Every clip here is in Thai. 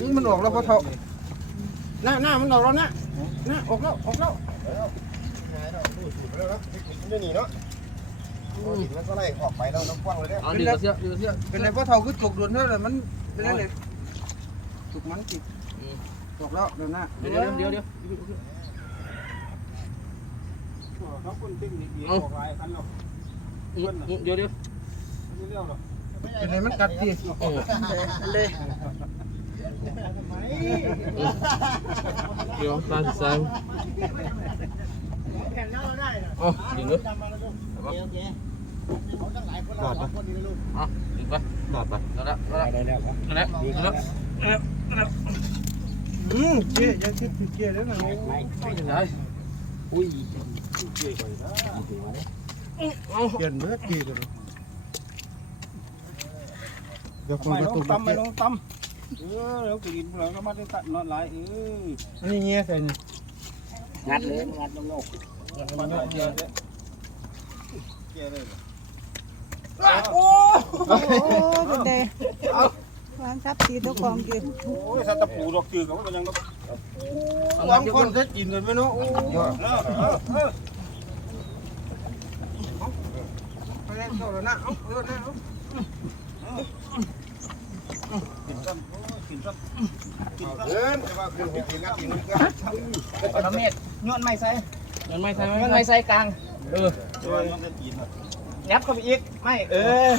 นี่มันออกแล้วพอเถาหน้าหน้ามันออกแล้วนะหน้าออกแล้วออกแล้วนี่นี่เนาะมันก็ไล่ออกไปแล้วน้ำกว้างเลยเนี่ยเอาดึงเสื้อดึงเสื้อเป็นไรพอเถาคือตกโดนเท่าไหร่มันเป็นไรเนี่ยถูกมันติดตกแล้วเดี๋ยวหน้าเดี๋ยวเดี๋ยวเดี๋ยวเขาคนติ้งนี่ดีออกหลายคันหรอกเดี๋ยวเดี๋ยวไม่เรื่องหรอกเป็นไรมันกัดดิเลย เดี๋ยวตาซ้ายอ๋อดึงเลยหลอดปะอ๋อดึงไปหลอดปะแล้วแล้วแล้วได้แล้วครับแล้วแล้วอืมเจ๊ยังคิดผิดเจ๊แล้วนะไม่ได้อุ้ยเจ๊ก่อนนะเปลี่ยนเบิดเจ๊กันเดี๋ยวคนไม่ก็ลตงกตำไม่ลงตำ เออแล้วกินเราก็มาได้ตัดนอนหลายเอออันนี้เงี้ยใส่นี่งัดเลยงัดลงโลกมันเจ๊เลยเจ๊เลยโอ้โหเป็นเดวางทับตีตัวของกินโอ้ยสัตว์ตะปูดอกจืดเขาก็ยังวางคนจะกินเลยไหมเนาะเออเออไปเล่นเข้าแล้วนะเอาเร็วนะเอา กินซ้ำกินซ้ำกินซ้ำ เดินแต่ว่าคือกินงัดกินก็เอาเม็ดย้อนไม่ใส่มันไม่ใช่ย้อนไม่ไม่ใช่ใส่กลางเออเออย้อนจะกินงับเข้าไปอีกไม่เออ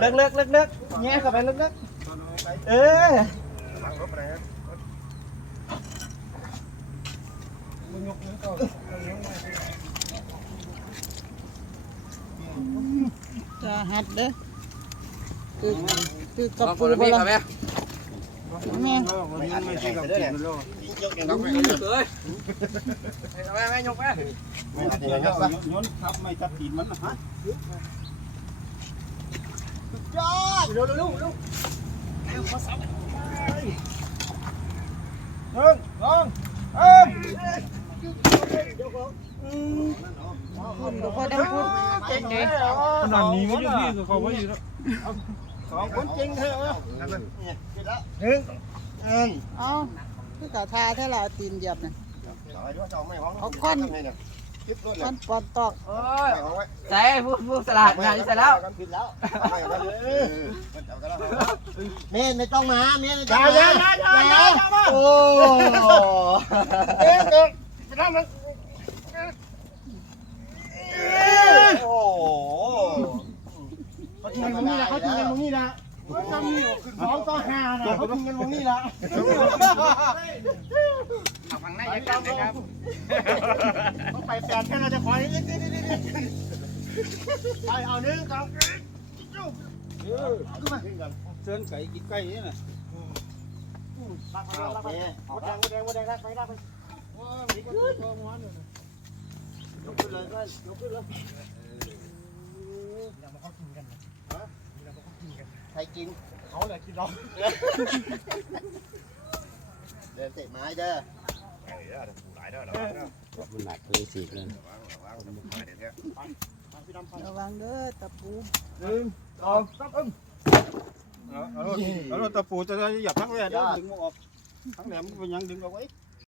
เลิกเลิกเลิกเลิกแง่เข้าไปเลิกเลิกเออจะหัดเด้อคือคือกับเอาคปูนละบ่มีล่ะครับ แม่แม่วันนี้ไม่ใช่กับกินแล้วเอ้ยแม่แม่ยกแม่ไม่ได้ยังไงซะย้อนทับไม่จับตีนมันนะฮะเอิ้งเอิ้งเอิ้งคุณบ่พอดังพูดเป็นเดขนาดนี้ไม่ยุ่งพี่กับเขาไม่อยู่แล้ว สองคนจริงเถอะเอิ้งเอิ้งเอ้าคือกะทาถ้าเราตีนเหยียบน่ะคิดรถเลมัยนปอนตอกโอ้ยเอาไว้ใส่ผู้ผู้สลัดงานเสร็จแล้วผิดแล้วเมนไม่ต้องมาเมนไม่อต้องย่ามาอย่าอย่าอย่าอย่ามาโอ้เอิ้งเอิ้งไปทำมัน โอ้ เขาทิ้งกันตรงนี้นะเขาทิ้งกันตรงนี้นะเขาทำนี่ขึ้นส องต่อห้านะเขาทิ้งกันตรงนี้ละฝั่งในยังกันนะครับเขาไปแปดแค่เราจะคอยนิดนิดนิดนิดไปเอาหนึ่งสองเชิญไก่กินไก่นี่นะลักไปลักไปมดแดงมดแดงมดแดงลักไปลักไปยกขึ้นเลยยกขึ้นเลยใครกิน เขาแหละกินเราเดินเตะไม้เด้อมันหนักเลยสิเลยระวังเด้อตะปูหนึ่งสองสามเอารถเอารถตะปูจะได้หยับทั้งแหวนดึงออกทั้งแหลมมันยังดึงออกไว้เ